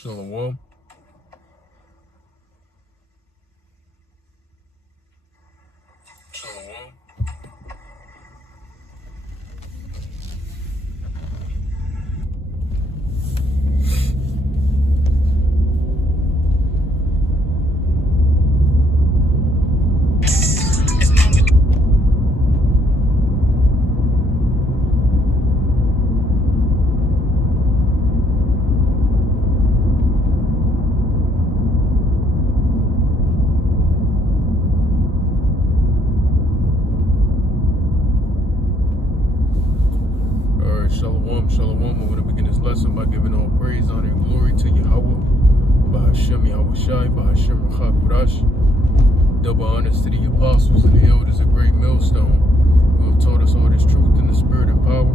Shalom. Shalom. Shalom. We're going to begin this lesson by giving all praise, honor, and glory to Yahweh, Bahashem Yahushai, Bahashem Rachakurash. Double honors to the apostles and the elders, a great millstone, who have taught us all this truth in the spirit and power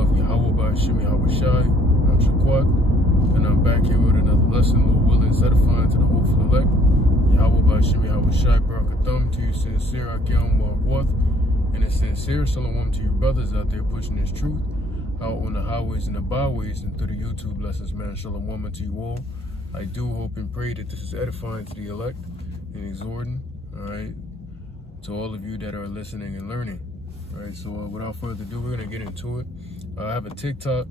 of Yahweh, Bahashem Yahushai. I'm Shaquat, and I'm back here with another lesson, Lord willing, edifying to the hopeful elect. Yahweh, Bahashem Yahushai, Barakatham, to you sincere Akim Wagwath, and a sincere shalom to you brothers out there pushing this truth out on the highways and the byways and through the YouTube lessons, man. Shalom to you all. I do hope and pray that this is edifying to the elect and exhorting, all right, to all of you that are listening and learning. All right, so without further ado, we're going to get into it. I have a TikTok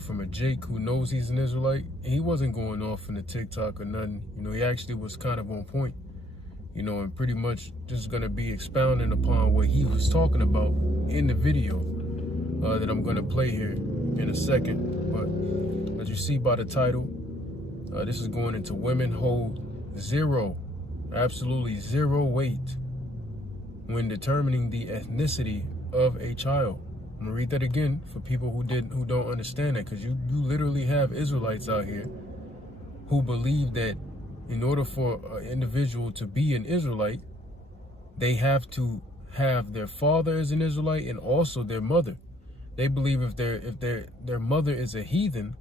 from a Jake who knows he's an Israelite. And he wasn't going off in the TikTok or nothing. You know, he actually was kind of on point, you know, and pretty much just going to be expounding upon what he was talking about in the video that I'm going to play here in a second. But as you see by the title, this is going into women hold absolutely zero weight when determining the ethnicity of a child. I'm going to read that again for people who don't understand that, because you literally have Israelites out here who believe that in order for an individual to be an Israelite, they have to have their father as an Israelite and also their mother. They believe if their mother is a heathen,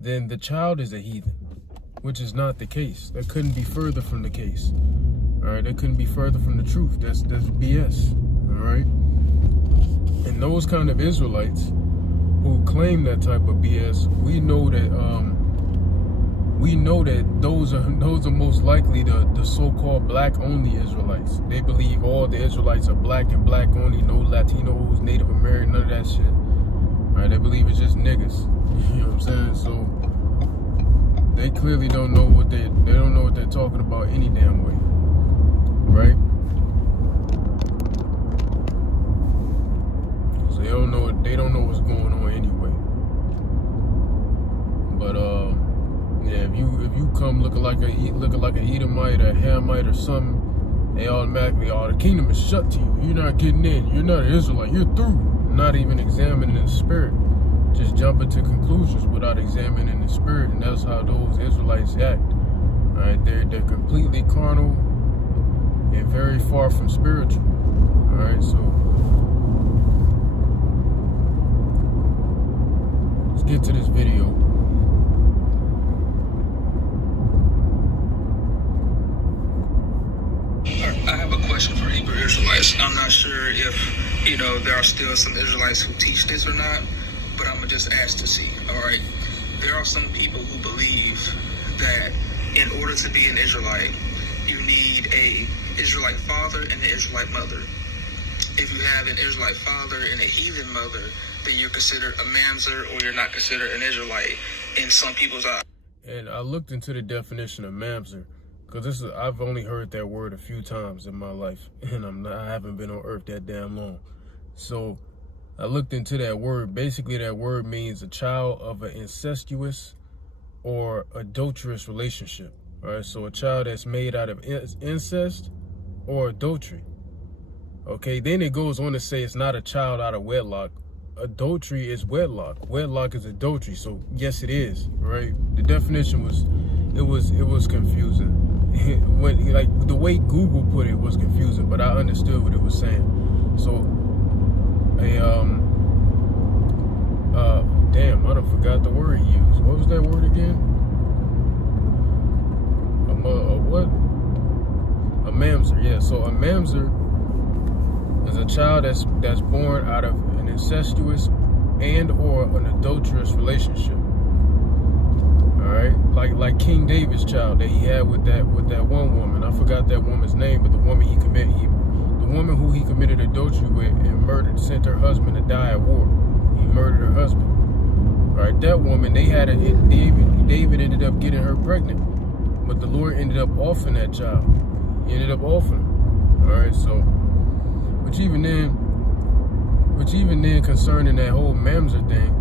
then the child is a heathen, which is not the case. That couldn't be further from the case. All right, that couldn't be further from the truth. That's BS. All right, and those kind of Israelites who claim that type of BS, we know that those are most likely the so-called black only Israelites. They believe all the Israelites are black and black only, no Latinos, Native American, none of that shit. Right? They believe it's just niggas. You know what I'm saying? So they clearly don't know what they don't know what they're talking about any damn way. Right? So they don't know what's going on anyway. But yeah, if you come looking like a Edomite or a Hamite or something, they automatically, the kingdom is shut to you. You're not getting in. You're not an Israelite. You're through. Not even examining the spirit. Just jumping to conclusions without examining the spirit, and that's how those Israelites act. All right, they're completely carnal and very far from spiritual. All right, so let's get to this video. I have a question for Hebrew Israelites. I'm not sure if, there are still some Israelites who teach this or not, but I'm going to just ask to see. All right. There are some people who believe that in order to be an Israelite, you need a Israelite father and an Israelite mother. If you have an Israelite father and a heathen mother, then you're considered a mamzer, or you're not considered an Israelite in some people's eyes. And I looked into the definition of mamzer, because I've only heard that word a few times in my life, and I haven't been on earth that damn long. So I looked into that word. Basically, that word means a child of an incestuous or adulterous relationship. All right, so a child that's made out of incest or adultery. Okay, then it goes on to say it's not a child out of wedlock. Adultery is wedlock. Wedlock is adultery. So yes, it is. Right. The definition was confusing. When, like, the way Google put it was confusing, but I understood what it was saying. So damn, I done forgot the word he used. What was that word again? What? A mamzer. Yeah. So a mamzer is a child that's born out of an incestuous and or an adulterous relationship. All right. like King David's child that he had with that one woman. I forgot that woman's name, but the woman the woman who he committed adultery with and sent her husband to die at war. He murdered her husband. All right, that woman, David ended up getting her pregnant, but the Lord ended up offering that child. He ended up offering. All right, so, which even then, concerning that whole Mamzer thing,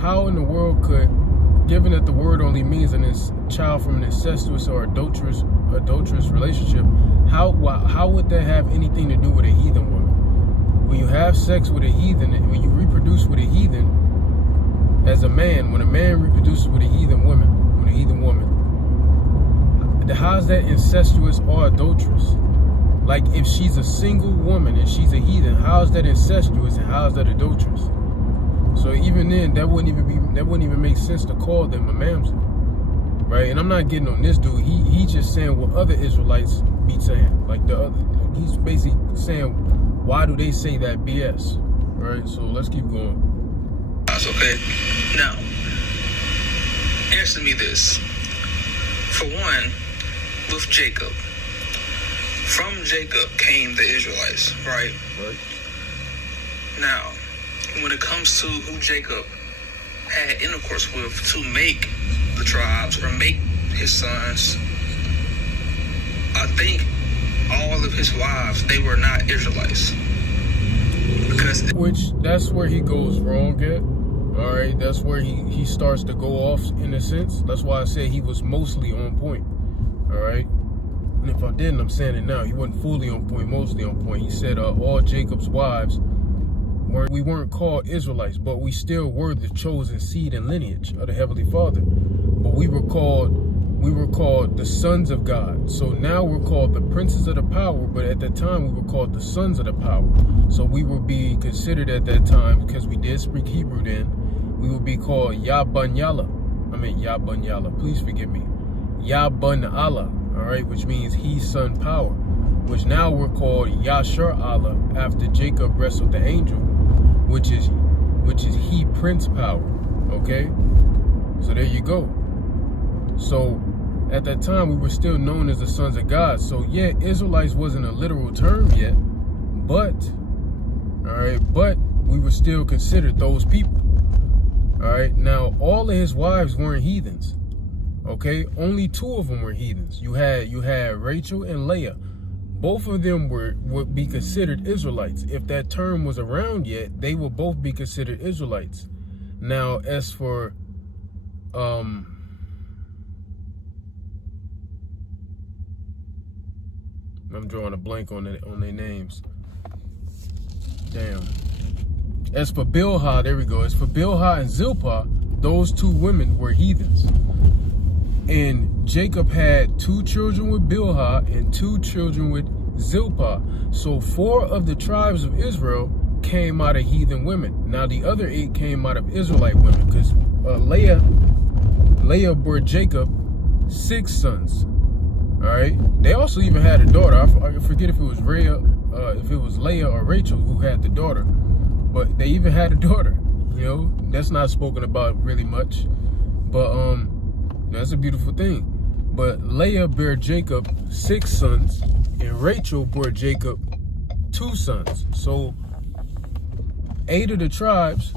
how in the world could, given that the word only means a child from an incestuous or adulterous relationship, how would that have anything to do with a heathen woman? When you have sex with a heathen, when you reproduce with a heathen, as a man, when a man reproduces with a heathen woman, how's that incestuous or adulterous? Like, if she's a single woman and she's a heathen, how's that incestuous and how's that adulterous? So even then, that wouldn't even make sense to call them a mamzer, right? And I'm not getting on this dude. He's just saying what other Israelites be saying. Like he's basically saying, why do they say that BS, right? So let's keep going. That's okay. Now, answer me this. For one, with Jacob. From Jacob came the Israelites, right? Right. Now, when it comes to who Jacob had intercourse with to make the tribes or make his sons, I think all of his wives, they were not Israelites. Which, that's where he goes wrong at. All right, that's where he starts to go off in a sense. That's why I said he was mostly on point. All right. And if I didn't, I'm saying it now. He wasn't fully on point, mostly on point. He said all Jacob's wives we weren't called Israelites, but we still were the chosen seed and lineage of the Heavenly Father. But we were called the sons of God. So now we're called the princes of the power, but at that time we were called the sons of the power. So we would be considered at that time, because we did speak Hebrew then, we would be called Yabanyala. Please forgive me. Yaban Allah. All right, which means he son power, which now we're called Yashar Allah after Jacob wrestled the angel, which is he prince power. Okay, so there you go. So at that time we were still known as the sons of God. So yeah, Israelites wasn't a literal term yet, but we were still considered those people. All right, now all of his wives weren't heathens. Okay, only two of them were heathens. You had Rachel and Leah. Both of them would be considered Israelites. If that term was around yet, they would both be considered Israelites. Now, as for I'm drawing a blank on their names. Damn. As for Bilhah, there we go. As for Bilhah and Zilpah, those two women were heathens. And Jacob had 2 children with Bilhah and 2 children with Zilpah. So 4 of the tribes of Israel came out of heathen women. Now the other 8 came out of Israelite women, because Leah bore Jacob 6 sons. All right. They also even had a daughter. I forget if it was Leah or Rachel who had the daughter, but they even had a daughter. You know, that's not spoken about really much, but that's a beautiful thing. But Leah bare Jacob 6 sons, and Rachel bore Jacob 2 sons. So 8 of the tribes,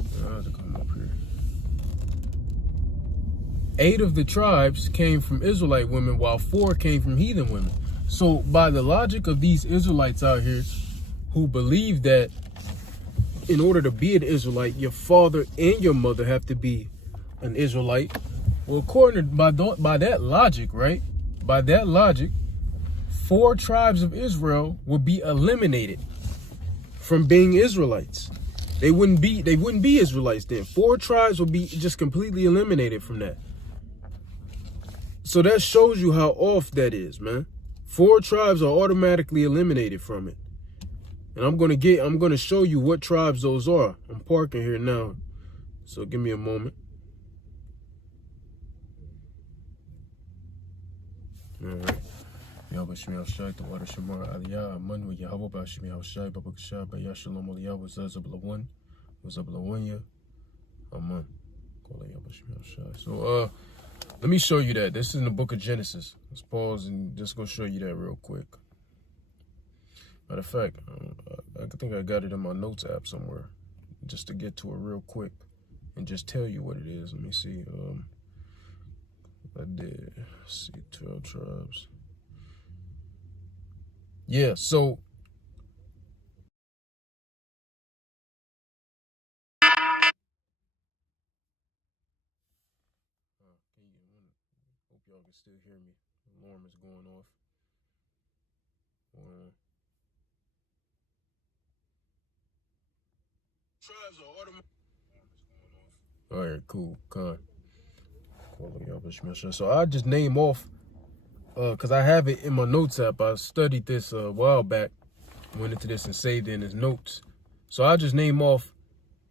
8 of the tribes came from Israelite women, while 4 came from heathen women. So by the logic of these Israelites out here who believe that in order to be an Israelite, your father and your mother have to be an Israelite. Well, according to by that logic, right? By that logic, 4 tribes of Israel would be eliminated from being Israelites. They wouldn't be Israelites then. 4 tribes would be just completely eliminated from that. So that shows you how off that is, man. 4 tribes are automatically eliminated from it. And I'm gonna show you what tribes those are. I'm parking here now, so give me a moment. All right. Yahweh Shemi Hashai, the water Shamar Aliyah, Aman with Yahweh Shemi Hashai, Baba Kashai, Bayashalom Aliyah, was Zazablawan, was Ablawanya, Aman. So Let me show you that. This is in the book of Genesis. Let's pause and just go show you that real quick. Matter of fact, I think I got it in my notes app somewhere, just to get to it real quick and just tell you what it is. Let me see. I did. Let's see, 12 tribes. Yeah, so hope y'all can still hear me. The alarm is going off. Tribes are automatic. All right, cool. So I just name off, because I have it in my notes app. I studied this a while back, went into this and saved it in his notes. So I just name off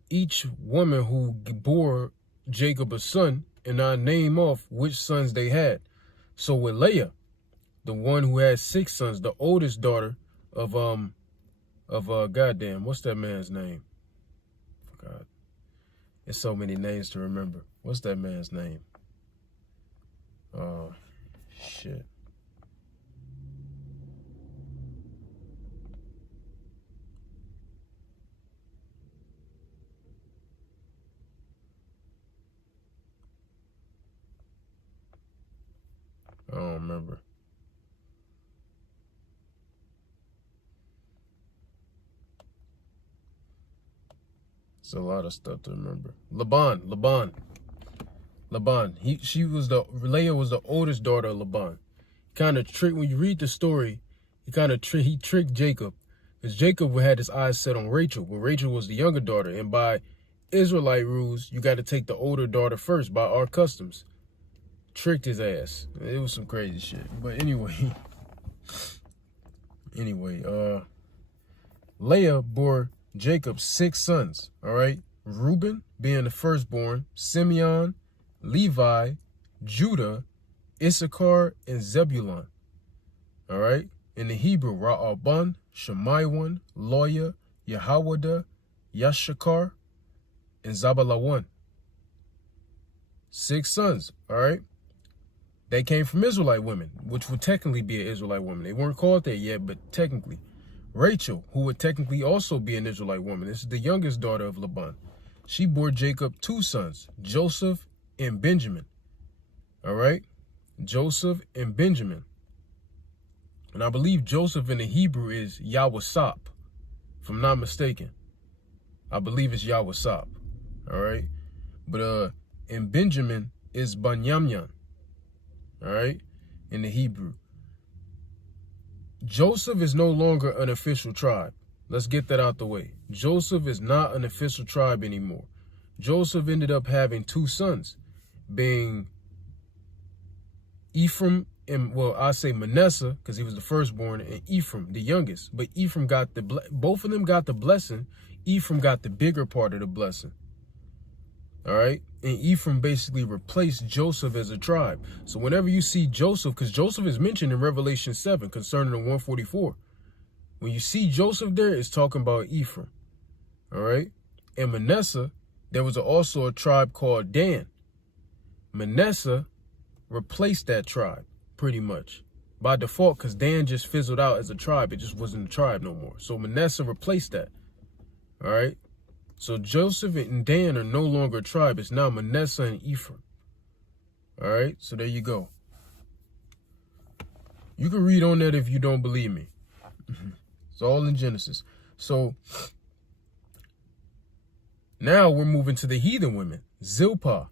each woman who bore Jacob a son, and I name off which sons they had. So with Leah, the one who had 6 sons, the oldest daughter of goddamn, what's that man's name? God, there's so many names to remember. What's that man's name? Oh, shit. I don't remember. It's a lot of stuff to remember. Laban. Leah was the oldest daughter of Laban. Kind of tricked, when you read the story, he tricked Jacob, because Jacob had his eyes set on Rachel, but Rachel was the younger daughter, and by Israelite rules, you got to take the older daughter first by our customs. Tricked his ass. It was some crazy shit. But anyway, Leah bore Jacob 6 sons, all right? Reuben being the firstborn, Simeon, Levi, Judah, Issachar, and Zebulun, all right? In the Hebrew, Ra'aban, Shemaiwan, Loya, Yehawada, Yashakar, and Zabalawan. 6 sons, all right? They came from Israelite women, which would technically be an Israelite woman. They weren't called that yet, but technically. Rachel, who would technically also be an Israelite woman. This is the youngest daughter of Laban. She bore Jacob 2 sons, Joseph and Benjamin. All right? Joseph and Benjamin. And I believe Joseph in the Hebrew is Yawasap, if I'm not mistaken. I believe it's Yawasap. All right? But and Benjamin is Banyamyan. All right? In the Hebrew. Joseph is no longer an official tribe. Let's get that out the way. Joseph is not an official tribe anymore. Joseph ended up having 2 sons, being Ephraim and, well, I say Manasseh, because he was the firstborn, and Ephraim, the youngest. But Ephraim got both of them got the blessing. Ephraim got the bigger part of the blessing. All right? And Ephraim basically replaced Joseph as a tribe. So whenever you see Joseph, because Joseph is mentioned in Revelation 7 concerning the 144. When you see Joseph there, it's talking about Ephraim. All right? And Manasseh, there was also a tribe called Dan. Manasseh replaced that tribe, pretty much. By default, because Dan just fizzled out as a tribe. It just wasn't a tribe no more. So Manasseh replaced that. All right? So Joseph and Dan are no longer a tribe. It's now Manasseh and Ephraim. All right? So there you go. You can read on that if you don't believe me. It's all in Genesis. So now we're moving to the heathen women. Zilpah,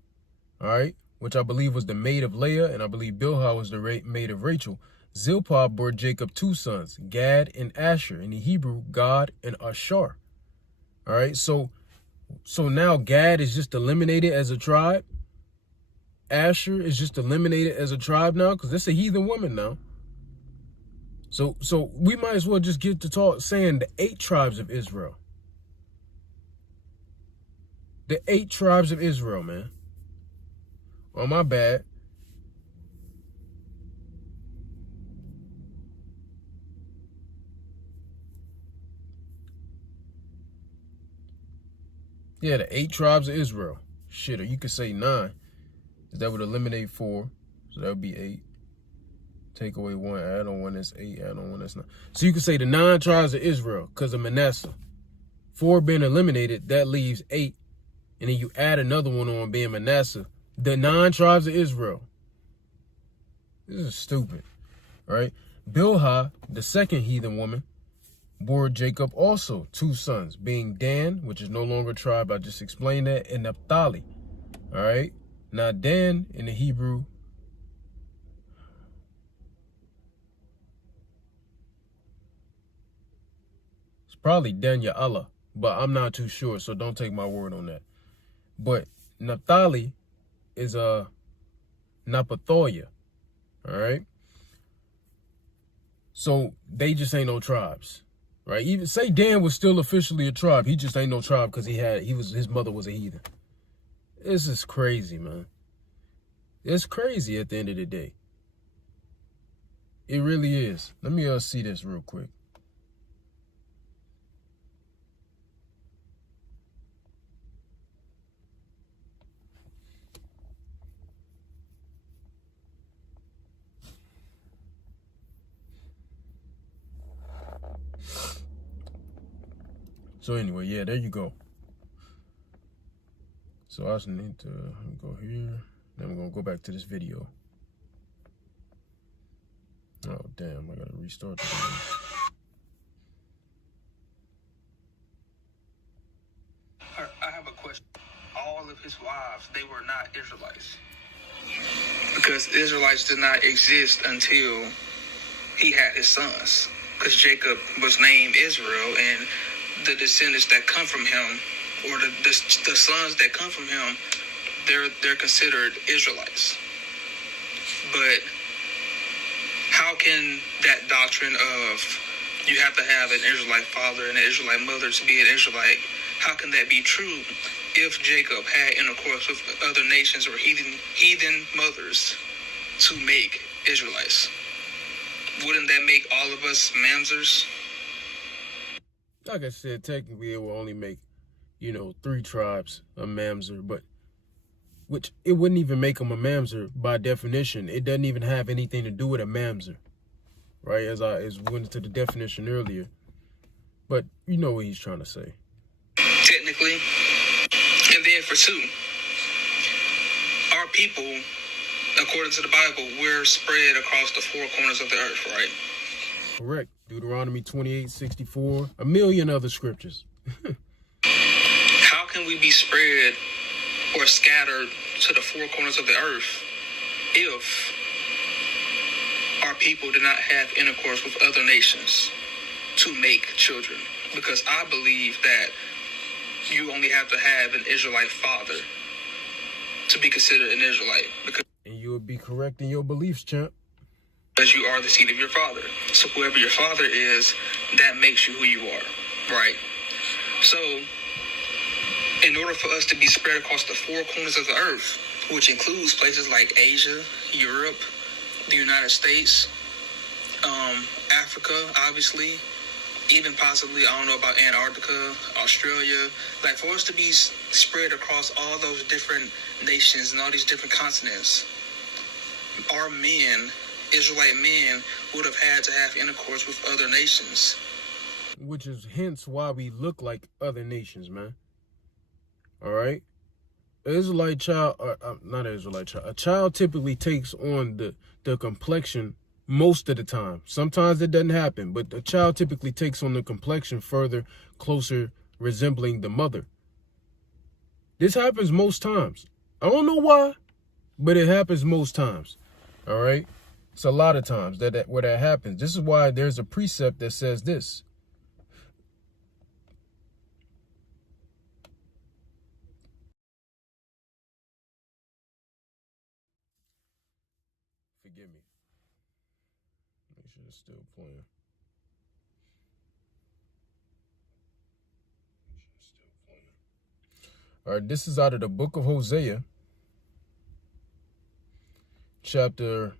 all right, which I believe was the maid of Leah, and I believe Bilhah was the maid of Rachel. Zilpah bore Jacob 2 sons, Gad and Asher. In the Hebrew, Gad and Asher. All right, so now Gad is just eliminated as a tribe. Asher is just eliminated as a tribe now, because it's a heathen woman now. So we might as well just get to talk saying the 8 tribes of Israel. The 8 tribes of Israel, man. Oh, my bad. Yeah, the 8 tribes of Israel. Shit, or you could say 9. because that would eliminate 4. So that would be 8. Take away 1, add on 1, that's 8, add on 1, that's 9. So you could say the 9 tribes of Israel because of Manasseh. 4 being eliminated, that leaves 8. And then you add another one on being Manasseh. The 9 tribes of Israel. This is stupid, right? Bilhah, the second heathen woman, bore Jacob also 2 sons, being Dan, which is no longer a tribe, I just explained that, and Naphtali, all right? Now Dan in the Hebrew, it's probably Dan Ya'ala, but I'm not too sure, so don't take my word on that. But Naphtali is a Naphtholia, all right? So they just ain't no tribes, right? Even say Dan was still officially a tribe, he just ain't no tribe because his mother was a heathen. This is crazy, man. It's crazy at the end of the day. It really is. Let me see this real quick. So anyway, yeah, there you go. So I just need to go here. Then we're going to go back to this video. Oh, damn. I got to restart the video. I have a question. All of his wives, they were not Israelites. Because Israelites did not exist until he had his sons. Because Jacob was named Israel, and the descendants that come from him, or the sons that come from him, they're considered Israelites. But how can that doctrine of you have to have an Israelite father and an Israelite mother to be an Israelite, how can that be true if Jacob had intercourse with other nations or heathen mothers to make Israelites? Wouldn't that make all of us mamzers? Like I said, technically it will only make, 3 tribes a mamzer, but which it wouldn't even make them a mamzer by definition. It doesn't even have anything to do with a mamzer, right? As went into the definition earlier. But you know what he's trying to say. Technically. And then for 2, our people, according to the Bible, we're spread across the 4 corners of the earth, right? Correct. Deuteronomy 28:64, a million other scriptures. How can we be spread or scattered to the 4 corners of the earth if our people did not have intercourse with other nations to make children? Because I believe that you only have to have an Israelite father to be considered an Israelite. And you would be correct in your beliefs, champ. Because you are the seed of your father. So whoever your father is, that makes you who you are, right? So in order for us to be spread across the 4 corners of the earth, which includes places like Asia, Europe, the United States, Africa, obviously, even possibly, I don't know about Antarctica, Australia, like for us to be spread across all those different nations and all these different continents, our men, Israelite men, would have had to have intercourse with other nations. Which is hence why we look like other nations, man. All right? Israelite child, not an Israelite child, a child typically takes on the complexion most of the time. Sometimes it doesn't happen, but a child typically takes on the complexion further, closer resembling the mother. This happens most times. I don't know why, but it happens most times. All right? It's a lot of times where that happens. This is why there's a precept that says this. Forgive me. Make sure it's still playing. All right, this is out of the book of Hosea, chapter,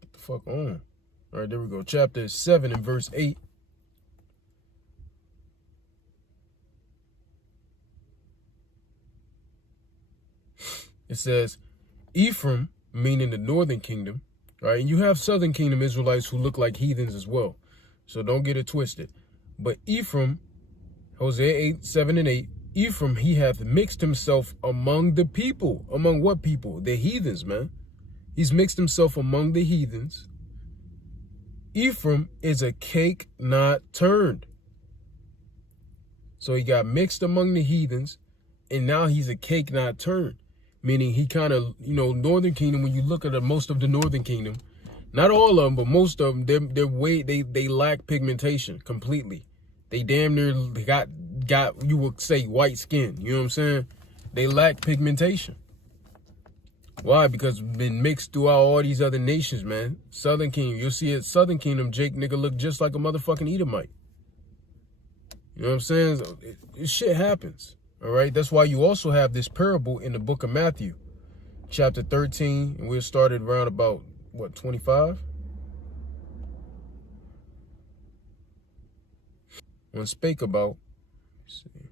what the fuck on? All right, there we go. Chapter 7 and verse 8. It says, Ephraim, meaning the northern kingdom, right? And you have southern kingdom Israelites who look like heathens as well. So don't get it twisted. But Ephraim, Hosea 8, 7 and 8, Ephraim, he hath mixed himself among the people. Among what people? The heathens, man. He's mixed himself among the heathens. Ephraim is a cake not turned. So he got mixed among the heathens, and now he's a cake not turned. Meaning he kind of, northern kingdom, when you look at most of the northern kingdom, not all of them, but most of them, they lack pigmentation completely. They damn near got, you would say, white skin. You know what I'm saying? They lack pigmentation. Why? Because it's been mixed throughout all these other nations, man. Southern kingdom, you'll see it, southern kingdom, Jake nigga look just like a motherfucking Edomite. You know what I'm saying? Shit happens. All right. That's why you also have this parable in the book of Matthew, chapter 13. And we'll start at around about, what, 25? When spake about, let's see.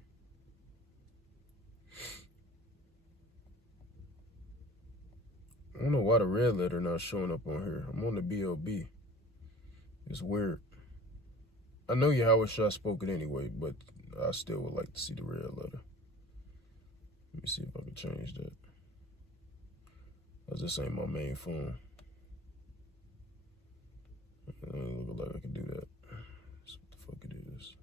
I don't know why the red letter not showing up on here. I'm on the BLB. It's weird. I know Yahweh Shah spoke it anyway, but I still would like to see the red letter. Let me see if I can change that. This ain't my main phone. It doesn't look like I can do that. That's what the fuck it is.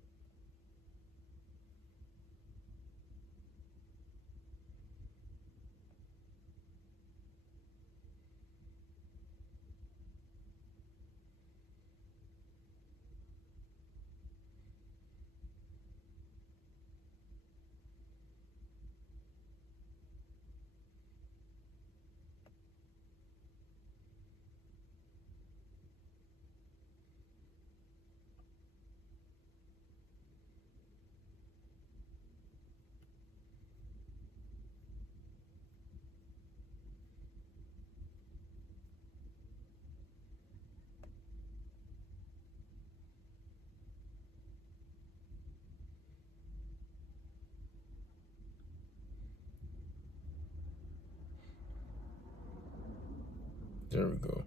There we go.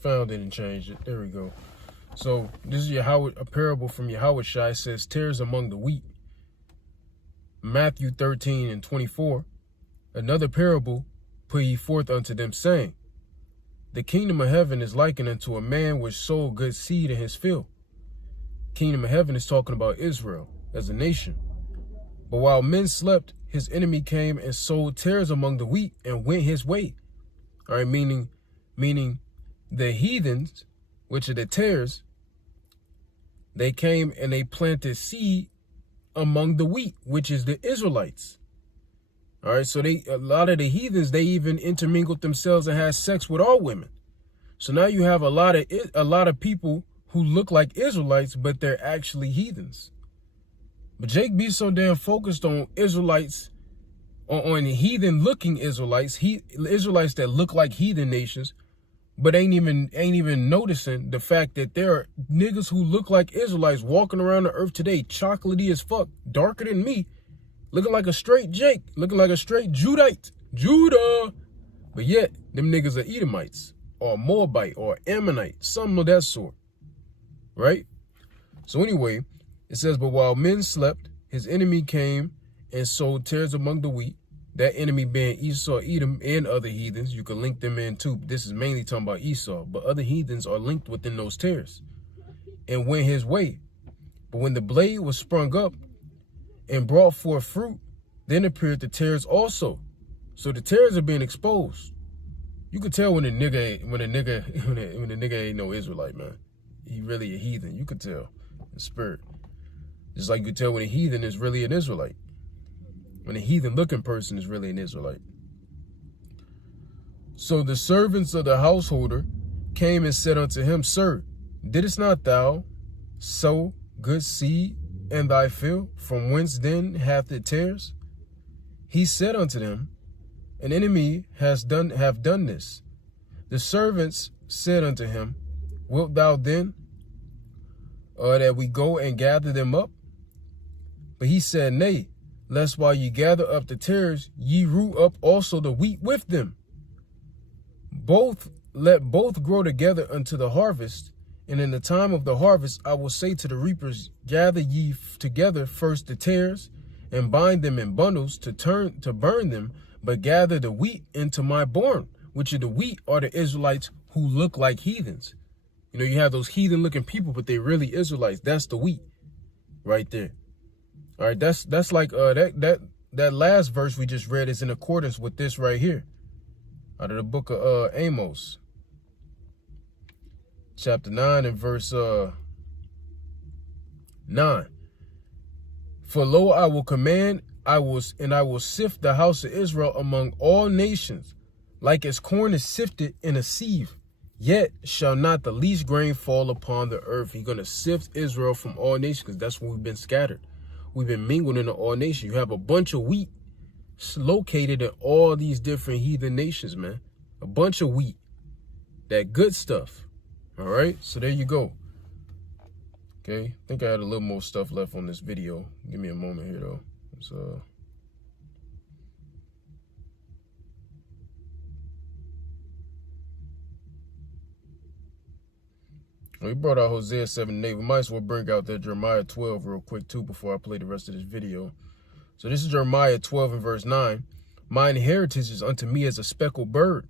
Found it and changed it. There we go. So this is a parable from Yahweh Shai. It says, tares among the wheat. Matthew 13 and 24. Another parable put he forth unto them, saying, the kingdom of heaven is likened unto a man which sowed good seed in his field. Kingdom of heaven is talking about Israel as a nation. But while men slept, his enemy came and sowed tares among the wheat and went his way. All right, meaning the heathens, which are the tares, they came and they planted seed among the wheat, which is the Israelites. All right, so a lot of the heathens, they even intermingled themselves and had sex with all women. So now you have a lot of people who look like Israelites, but they're actually heathens. But Jake be so damn focused on Israelites, on heathen looking Israelites, Israelites that look like heathen nations, but ain't even noticing the fact that there are niggas who look like Israelites walking around the earth today, chocolatey as fuck, darker than me, looking like a straight Jake, looking like a straight Judite, Judah. But yet, them niggas are Edomites, or Moabite, or Ammonite, something of that sort, right? So anyway, it says, but while men slept, his enemy came and sowed tares among the wheat. That enemy being Esau, Edom, and other heathens. You can link them in too. This is mainly talking about Esau, but other heathens are linked within those tares. And went his way. But when the blade was sprung up and brought forth fruit, then appeared the tares also. So the tares are being exposed. You could tell when a nigga ain't no Israelite, man. He really a heathen. You could tell in spirit. Just like you could tell when a heathen is really an Israelite. When a heathen-looking person is really an Israelite. So the servants of the householder came and said unto him, Sir, didst not thou sow good seed in thy field? From whence then hath it tares? He said unto them, An enemy have done this. The servants said unto him, Wilt thou then that we go and gather them up? But he said, Nay, lest while ye gather up the tares, ye root up also the wheat with them. Let both grow together unto the harvest. And in the time of the harvest, I will say to the reapers, gather ye together first the tares, and bind them in bundles to burn them, but gather the wheat into my barn, which of the wheat are the Israelites who look like heathens. You know, you have those heathen looking people, but they really Israelites. That's the wheat right there. All right, that's like that last verse we just read is in accordance with this right here, out of the book of Amos, chapter 9 and verse 9. For lo, I will command, I will sift the house of Israel among all nations, like as corn is sifted in a sieve. Yet shall not the least grain fall upon the earth. He's going to sift Israel from all nations, because that's when we've been scattered. We've been mingled into all nations. You have a bunch of wheat located in all these different heathen nations, man. A bunch of wheat. That good stuff. All right, so there you go. Okay, I think I had a little more stuff left on this video. Give me a moment here, though. We brought out Hosea 7 and 8. We might as well bring out that Jeremiah 12 real quick, too, before I play the rest of this video. So this is Jeremiah 12 and verse 9. Mine heritage is unto me as a speckled bird.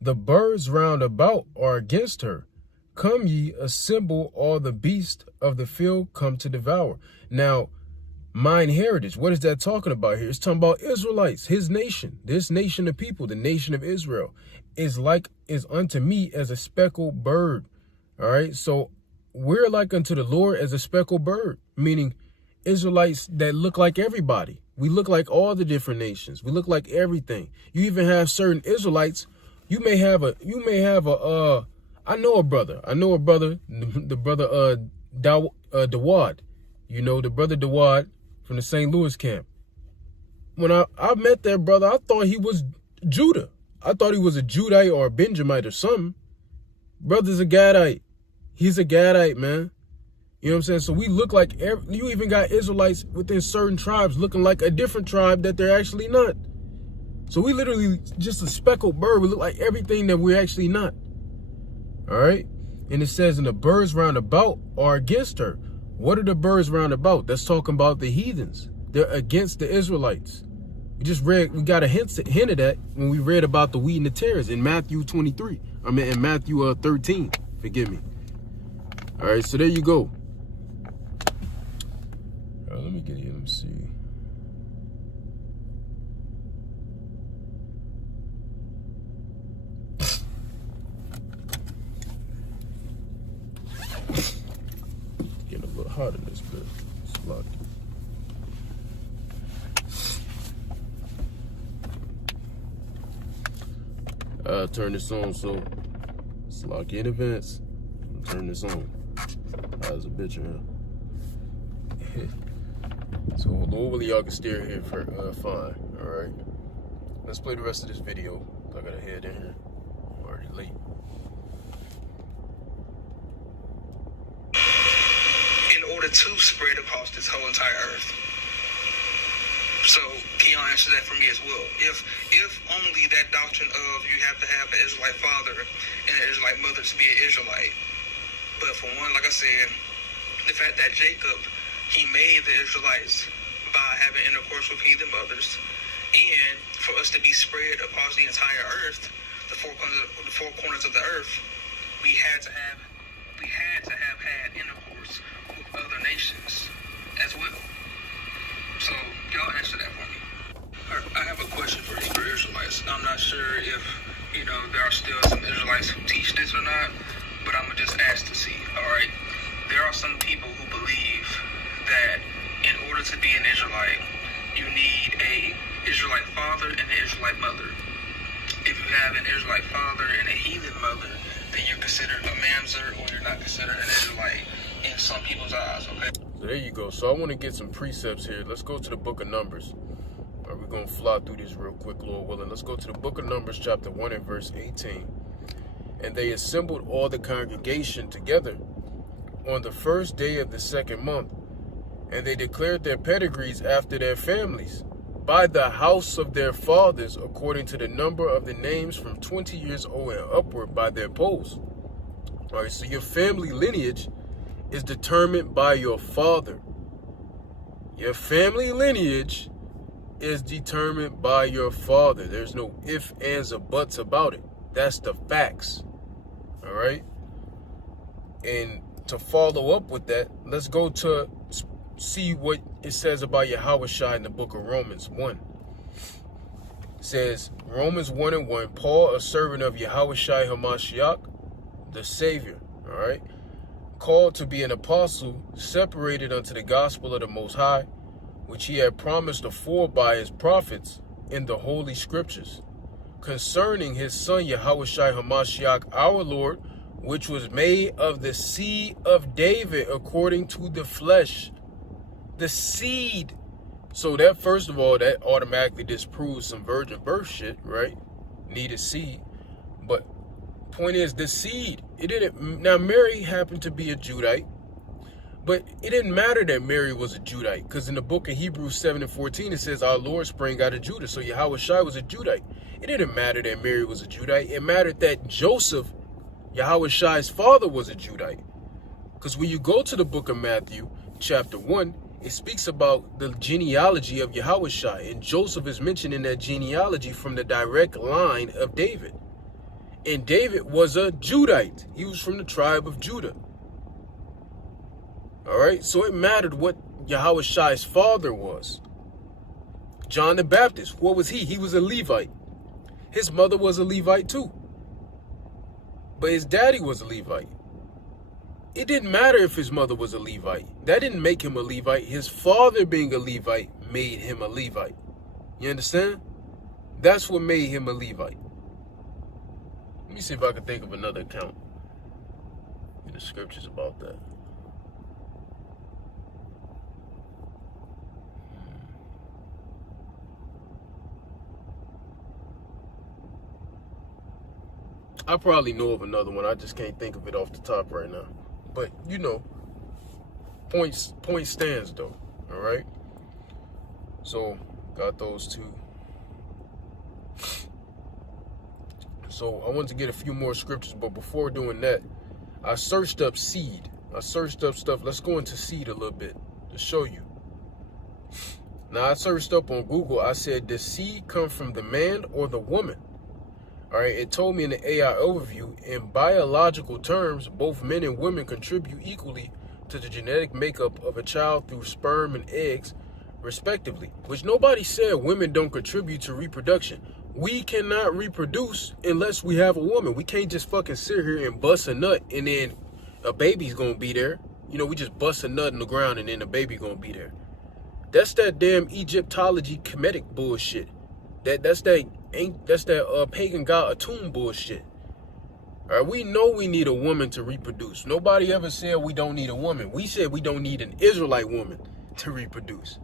The birds round about are against her. Come ye, assemble all the beasts of the field, come to devour. Now, mine heritage, what is that talking about here? It's talking about Israelites, his nation, this nation of people, the nation of Israel, is unto me as a speckled bird. All right, so we're like unto the Lord as a speckled bird, meaning Israelites that look like everybody. We look like all the different nations. We look like everything. You even have certain Israelites. I know a brother, the brother Dawad. You know, the brother Dawad from the St. Louis camp. When I met that brother, I thought he was Judah. I thought he was a Judite or a Benjamite or something. Brother's a Gadite. He's a Gadite, man. You know what I'm saying? So we look like, you even got Israelites within certain tribes looking like a different tribe that they're actually not. So we literally just a speckled bird. We look like everything that we're actually not. All right? And it says, and the birds round about are against her. What are the birds round about? That's talking about the heathens. They're against the Israelites. We got a hint of that when we read about the wheat and the tares in Matthew 23. In Matthew 13. Forgive me. All right, so there you go. All right, let me see. Getting a little hot in this bit. It's locked. Turn this on, so it's locked in advance. Turn this on. How's a bitch in here? So hopefully y'all can steer here for fine. All right. Let's play the rest of this video. I gotta head in here. I'm already late. In order to spread across this whole entire earth. So can y'all answer that for me as well? If only that doctrine of you have to have an Israelite father and an Israelite mother to be an Israelite. But for one, like I said, the fact that Jacob, he made the Israelites by having intercourse with heathen mothers, and for us to be spread across the entire earth, the four corners of the earth, we had to have had intercourse with other nations as well. So y'all answer that for me. I have a question for Hebrew Israelites. I'm not sure if there are still some Israelites who teach this or not, but I'm gonna just ask to see. All right, there are some people who believe that in order to be an Israelite, you need a Israelite father and an Israelite mother. If you have an Israelite father and a heathen mother, then you're considered a mamzer, or you're not considered an Israelite in some people's eyes. Okay. So there you go. So I want to get some precepts here. Let's go to the book of Numbers. All right, we're gonna fly through this real quick, Lord willing. Let's go to the book of Numbers, chapter 1 and verse 18. And they assembled all the congregation together on the first day of the second month, And they declared their pedigrees after their families, by the house of their fathers, according to the number of the names from 20 years old and upward by their posts. All right, so your family lineage is determined by your father. Your family lineage is determined by your father. There's no ifs, ands, or buts about it. That's the facts. All right? And to follow up with that, let's go to see what it says about Yahushua in the book of Romans 1. It says, Romans 1:1, Paul, a servant of Yahushua HaMashiach, the Savior, all right, called to be an apostle, separated unto the gospel of the Most High, which he had promised afore by his prophets in the holy scriptures, concerning his son Yahushua HaMashiach, our Lord, which was made of the seed of David according to the flesh. The seed. So that, first of all, that automatically disproves some virgin birth shit, right? Needed seed. But point is, the seed, it didn't. Now, Mary happened to be a Judite, but it didn't matter that Mary was a Judite, because in the book of Hebrews 7:14, it says our Lord sprang out of Judah. So Yahushua was a Judite. It didn't matter that Mary was a Judite. It mattered that Joseph, Yahushua's father, was a Judite. Because when you go to the book of Matthew, chapter 1, it speaks about the genealogy of Yahushua, and Joseph is mentioned in that genealogy from the direct line of David. And David was a Judite. He was from the tribe of Judah. All right, so it mattered what Yahushua's father was. John the Baptist, what was he? He was a Levite. His mother was a Levite too. But his daddy was a Levite. It didn't matter if his mother was a Levite. That didn't make him a Levite. His father being a Levite made him a Levite. You understand? That's what made him a Levite. Let me see if I can think of another account in the scriptures about that. I probably know of another one. I just can't think of it off the top right now. But, you know, point stands, though. All right? So, got those two. So, I wanted to get a few more scriptures. But before doing that, I searched up seed. I searched up stuff. Let's go into seed a little bit to show you. Now, I searched up on Google. I said, does seed come from the man or the woman? All right, it told me in the AI overview, in biological terms, both men and women contribute equally to the genetic makeup of a child through sperm and eggs, respectively, which nobody said women don't contribute to reproduction. We cannot reproduce unless we have a woman. We can't just fucking sit here and bust a nut and then a baby's gonna be there. You know, we just bust a nut in the ground and then a baby gonna be there. That's that damn Egyptology Kemetic bullshit. That's that pagan god Atum bullshit. All right, we know we need a woman to reproduce. Nobody ever said we don't need a woman. We said we don't need an Israelite woman to reproduce.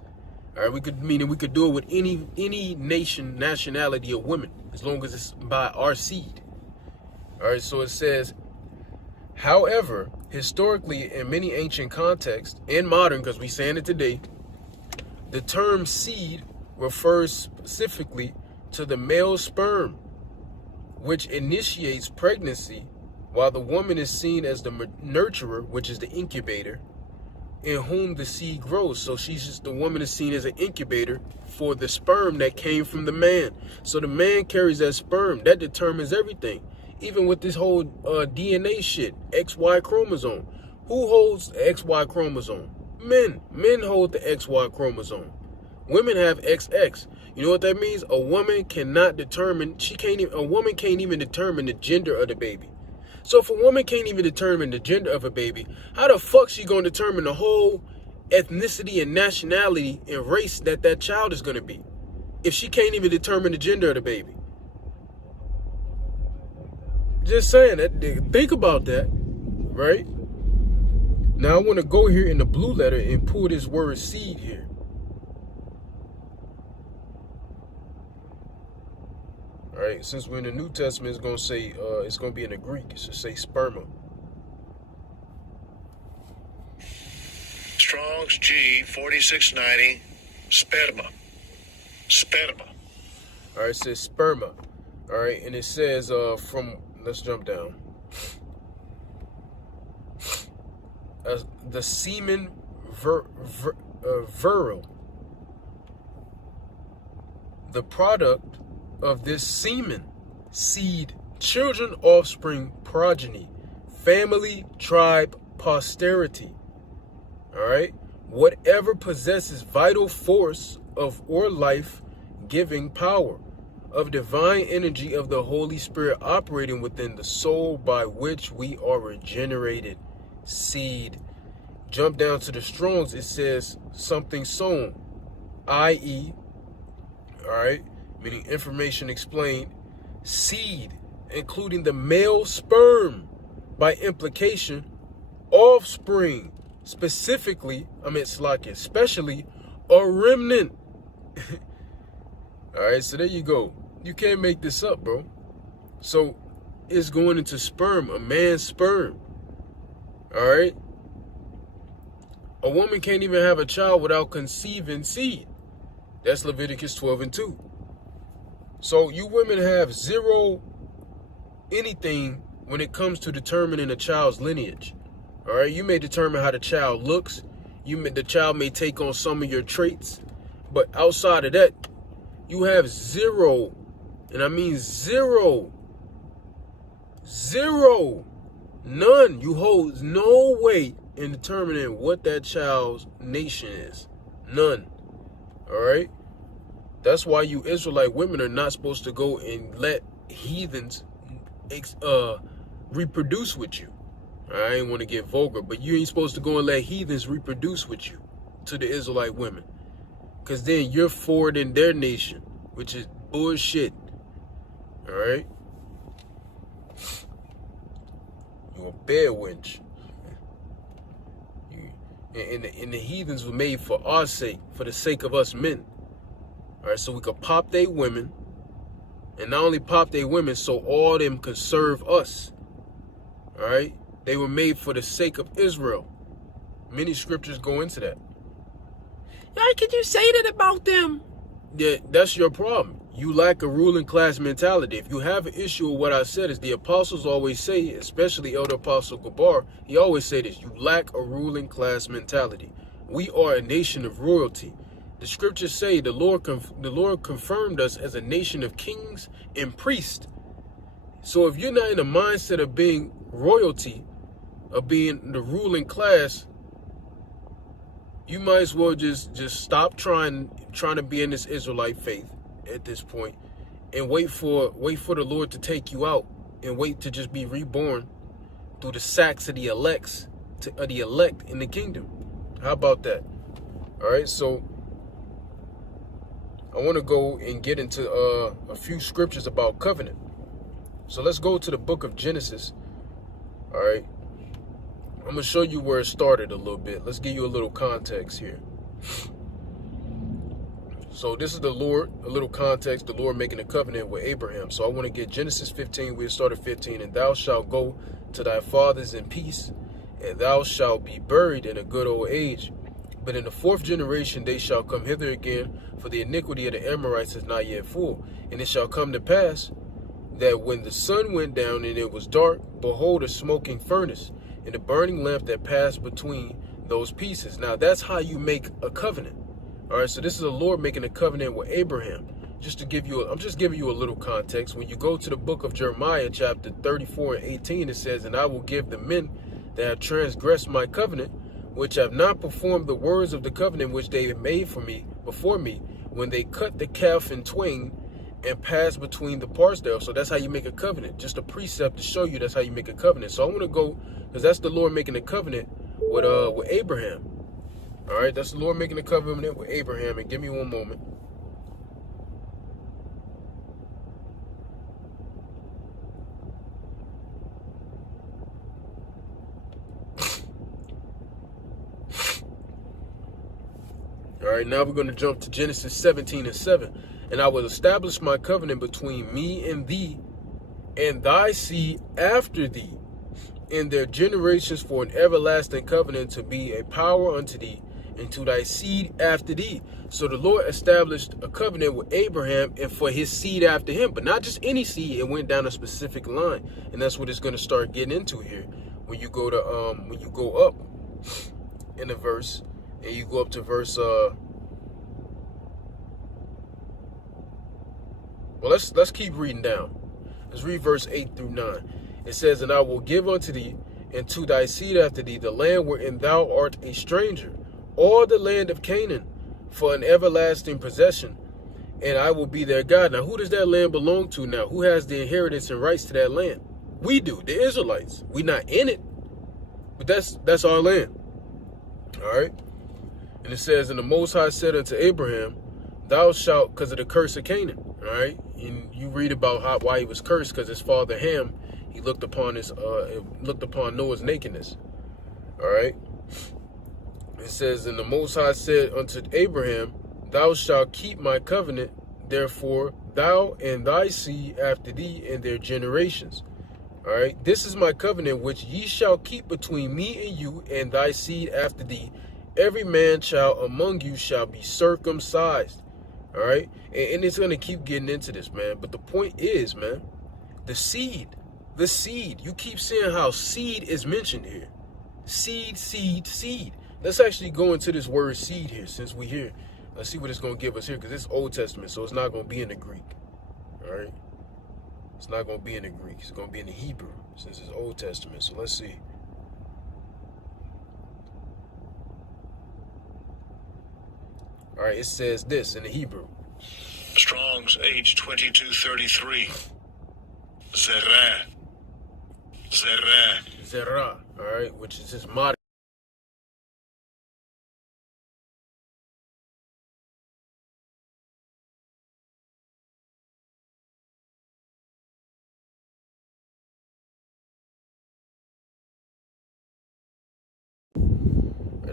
All right, we could do it with any nationality of women, as long as it's by our seed. All right, so it says, however, historically, in many ancient contexts and modern, because we saying it today, the term seed refers specifically to the male sperm, which initiates pregnancy, while the woman is seen as the nurturer, which is the incubator, in whom the seed grows. So the woman is seen as an incubator for the sperm that came from the man. So the man carries that sperm. That determines everything. Even with this whole DNA shit, XY chromosome. Who holds the XY chromosome? Men. Men hold the XY chromosome. Women have XX. You know what that means? A woman cannot determine, a woman can't even determine the gender of the baby. So if a woman can't even determine the gender of a baby, how the fuck she gonna determine the whole ethnicity and nationality and race that child is gonna be? If she can't even determine the gender of the baby. Just saying that, think about that, right? Now I wanna go here in the blue letter and pull this word seed here. All right, since we're in the New Testament, it's gonna say it's gonna be in the Greek. It should say sperma. Strong's G 4690, sperma. Sperma. All right, it says sperma. All right, and it says let's jump down. The semen virile. The product of this semen, seed, children, offspring, progeny, family, tribe, posterity. All right, whatever possesses vital force of or life-giving power of divine energy of the Holy Spirit operating within the soul by which we are regenerated. Seed. Jump down to the Strong's, it says something sown, i.e., all right, meaning information explained, seed, including the male sperm, by implication, offspring, especially a remnant. All right, so there you go. You can't make this up, bro. So it's going into sperm, a man's sperm. All right. A woman can't even have a child without conceiving seed. That's Leviticus 12:2. So you women have zero anything when it comes to determining a child's lineage. All right. You may determine how the child looks. The child may take on some of your traits. But outside of that, you have zero, and I mean zero, none. You hold no weight in determining what that child's nation is. None. All right? That's why you Israelite women are not supposed to go and let heathens reproduce with you. I ain't want to get vulgar, but you ain't supposed to go and let heathens reproduce with you to the Israelite women. Because then you're forwarding their nation, which is bullshit. All right? You're a bear wench. And the heathens were made for our sake, for the sake of us men. All right, so we could pop they women. And not only pop they women, so all of them could serve us. All right? They were made for the sake of Israel. Many scriptures go into that. How could you say that about them? Yeah, that's your problem. You lack a ruling class mentality. If you have an issue with what I said, is the apostles always say, especially Elder Apostle Gabar, he always say this: you lack a ruling class mentality. We are a nation of royalty. The scriptures say the Lord confirmed us as a nation of kings and priests. So if you're not in the mindset of being royalty, of being the ruling class, you might as well just stop trying to be in this Israelite faith at this point, and wait for the Lord to take you out, and wait to just be reborn through the sacks of the elect in the kingdom. How about that? All right, so I want to go and get into a few scriptures about covenant. So let's go to the book of Genesis. All right. I'm going to show you where it started a little bit. Let's give you a little context here. So this is the Lord, a little context, the Lord making a covenant with Abraham. So I want to get Genesis 15. We'll start at 15. And thou shalt go to thy fathers in peace, and thou shalt be buried in a good old age. But in the fourth generation they shall come hither again, for the iniquity of the Amorites is not yet full. And it shall come to pass that when the sun went down and it was dark, behold, a smoking furnace, and a burning lamp that passed between those pieces. Now that's how you make a covenant. All right, so this is the Lord making a covenant with Abraham. Just to give you, I'm just giving you a little context. When you go to the book of Jeremiah, chapter 34 and 18, it says, and I will give the men that have transgressed my covenant, which have not performed the words of the covenant which they have made for me before me, when they cut the calf in twain and pass between the parts thereof. So that's how you make a covenant. Just a precept to show you that's how you make a covenant. So I want to go, because that's the Lord making a covenant with Abraham. All right, that's the Lord making a covenant with Abraham. And give me one moment. All right, now we're going to jump to Genesis 17 and 7. And I will establish my covenant between me and thee and thy seed after thee in their generations for an everlasting covenant, to be a power unto thee and to thy seed after thee. So the Lord established a covenant with Abraham and for his seed after him, but not just any seed. It went down a specific line, and that's what it's going to start getting into here. When you go to when you go up in the verse, and you go up to verse well, let's keep reading down. Let's read verse 8 through 9. It says, and I will give unto thee and to thy seed after thee the land wherein thou art a stranger, all the land of Canaan, for an everlasting possession, and I will be their God. Now, who does that land belong to now? Who has the inheritance and rights to that land? We do, the Israelites. We not in it, but that's our land. All right? And it says, and the Most High said unto Abraham, thou shalt, because of the curse of Canaan. All right? And you read about why he was cursed, because his father Ham, he looked upon Noah's nakedness. All right? It says, and the Most High said unto Abraham, thou shalt keep my covenant, therefore thou and thy seed after thee in their generations. All right, this is my covenant which ye shall keep between me and you and thy seed after thee. Every man child among you shall be circumcised. All right, and it's going to keep getting into this, man. But the point is, man, the seed. You keep seeing how seed is mentioned here. Seed, seed, seed. Let's actually go into this word seed here, since we're here. Let's see what it's going to give us here, because it's Old Testament, so it's not going to be in the Greek. All right? It's not going to be in the Greek. It's going to be in the Hebrew, since it's Old Testament. So let's see. All right, it says this in the Hebrew. Strong's H2233. Zerah. Zerah. All right, which is his modern.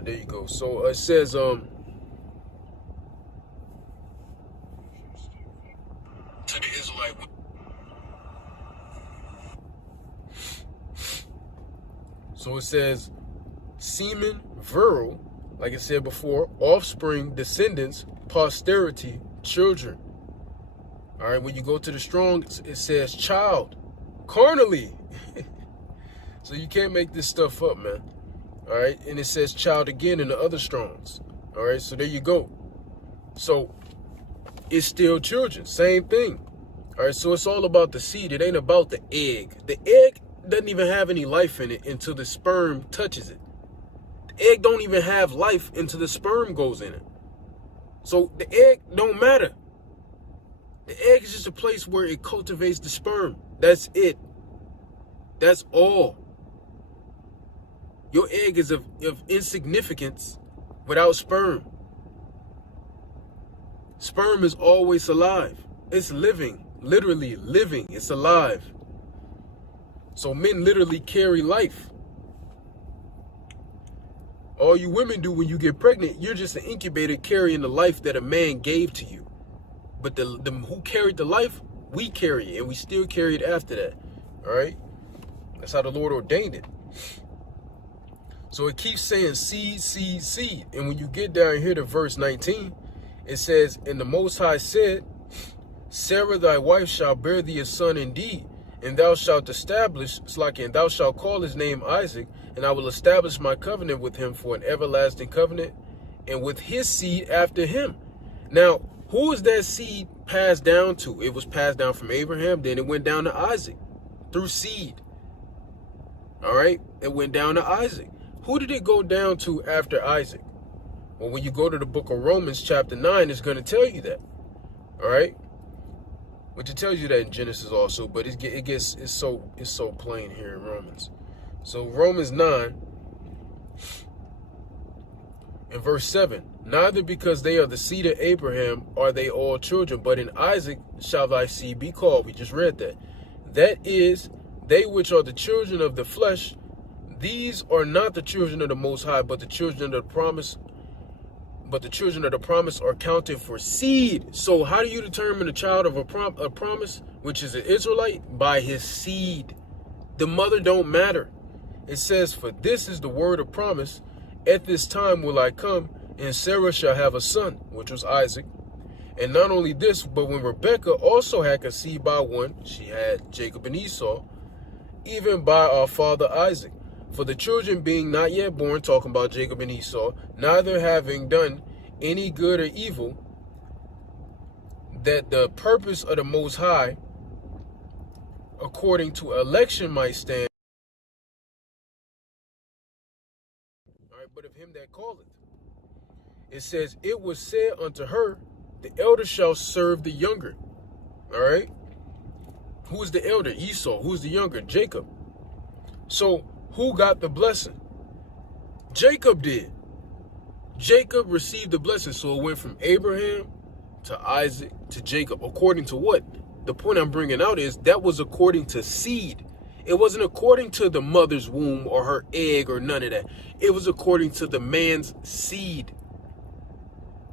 There you go. So it says to the Israelite. So it says semen, virile, like I said before, offspring, descendants, posterity, children. All right, when you go to the Strong, it says child, carnally. So you can't make this stuff up, man. All right, and it says child again in the other Strongs. All right, so there you go. So it's still children, same thing. All right, so it's all about the seed. It ain't about the egg. The egg doesn't even have any life in it until the sperm touches it. The egg don't even have life until the sperm goes in it. So the egg don't matter. The egg is just a place where it cultivates the sperm. That's it. That's all. Your egg is of insignificance without sperm. Sperm is always alive. It's living, literally living. It's alive. So men literally carry life. All you women do when you get pregnant, you're just an incubator carrying the life that a man gave to you. But the who carried the life, we carry it, and we still carry it after that. All right? That's how the Lord ordained it. So it keeps saying seed, seed, seed. And when you get down here to verse 19, it says, and the Most High said, Sarah thy wife shall bear thee a son indeed, and thou shalt establish, and thou shalt call his name Isaac, and I will establish my covenant with him for an everlasting covenant, and with his seed after him. Now, who is that seed passed down to? It was passed down from Abraham, then it went down to Isaac through seed. All right, it went down to Isaac. Who did it go down to after Isaac? Well, when you go to the book of Romans chapter 9, it's going to tell you that. All right, which it tells you that in Genesis also, but it's so plain here in Romans. So Romans 9 and verse 7, neither because they are the seed of Abraham are they all children, but in Isaac shall thy seed be called. We just read that. That is, they which are the children of the flesh, these are not the children of the Most High, but the children of the promise. But the children of the promise are counted for seed. So how do you determine the child of a promise, which is an Israelite? By his seed. The mother don't matter. It says, for this is the word of promise. At this time will I come, and Sarah shall have a son, which was Isaac. And not only this, but when Rebekah also had conceived by one, she had Jacob and Esau, even by our father Isaac. For the children being not yet born, talking about Jacob and Esau, neither having done any good or evil, that the purpose of the Most High, according to election, might stand. All right, but of him that calleth. It says, it was said unto her, the elder shall serve the younger. All right. Who is the elder? Esau. Who is the younger? Jacob. So who got the blessing? Jacob did. Jacob received the blessing. So it went from Abraham to Isaac to Jacob. According to what? The point I'm bringing out is that was according to seed. It wasn't according to the mother's womb or her egg or none of that. It was according to the man's seed.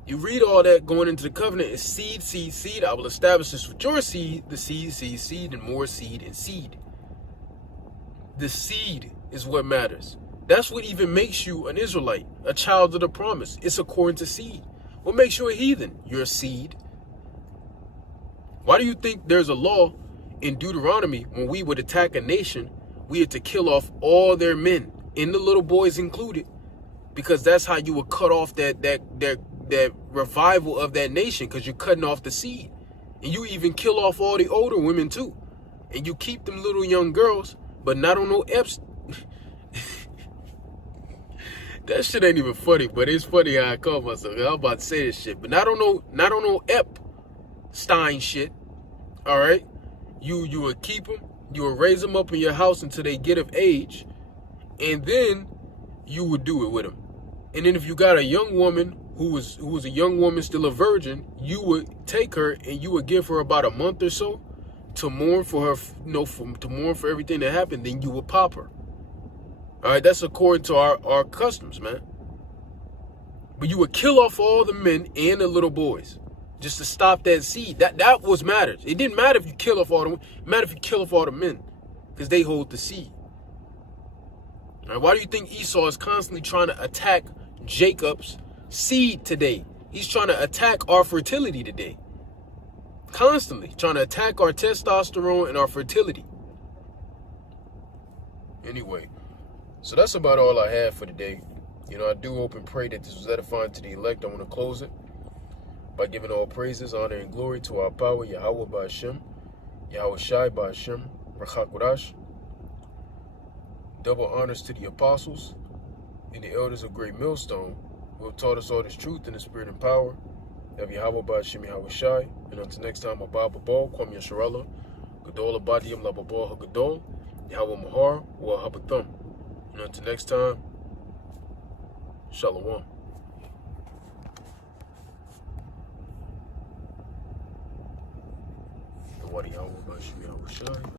You read all that going into the covenant is seed, seed, seed. I will establish this with your seed, the seed, seed, seed, and more seed and seed. The seed is what matters. That's what even makes you an Israelite, a child of the promise. It's according to seed. What makes you a heathen? Your seed. Why do you think there's a law in Deuteronomy when we would attack a nation, we had to kill off all their men, and the little boys included? Because that's how you would cut off that revival of that nation, because you're cutting off the seed. And you even kill off all the older women too. And you keep them little young girls, but not on no Epps. That shit ain't even funny, but it's funny how I call myself. I'm about to say this shit, but not on no Epstein shit. All right, you would keep them, you would raise them up in your house until they get of age, and then you would do it with them. And then if you got a young woman who was a young woman, still a virgin, you would take her and you would give her about a month or so to mourn for her, to mourn for everything that happened. Then you would pop her. All right, that's according to our customs, man. But you would kill off all the men and the little boys just to stop that seed. That was matters. It didn't matter if you kill off all the, it mattered if you kill off all the men, because they hold the seed. All right, why do you think Esau is constantly trying to attack Jacob's seed today? He's trying to attack our fertility today. Constantly trying to attack our testosterone and our fertility. Anyway, so that's about all I have for today. You know, I do hope and pray that this was edifying to the elect. I want to close it by giving all praises, honor, and glory to our power, Yahweh Ba'Hashem, Yahweh Shai Ba'Hashem, Rachakwadash. Double honors to the apostles and the elders of Great Millstone, who have taught us all this truth in the spirit and power of Yahweh Ba'Hashem, Yahweh Shai. And until next time, Abba Babal, Kwam Yasharallah, Gadol Abadiyam Lababal HaGadol, Yahweh Mahar, Wa Habathum. And until next time, Shalom. Yahweh Ba'Hashem, Yahweh Shai.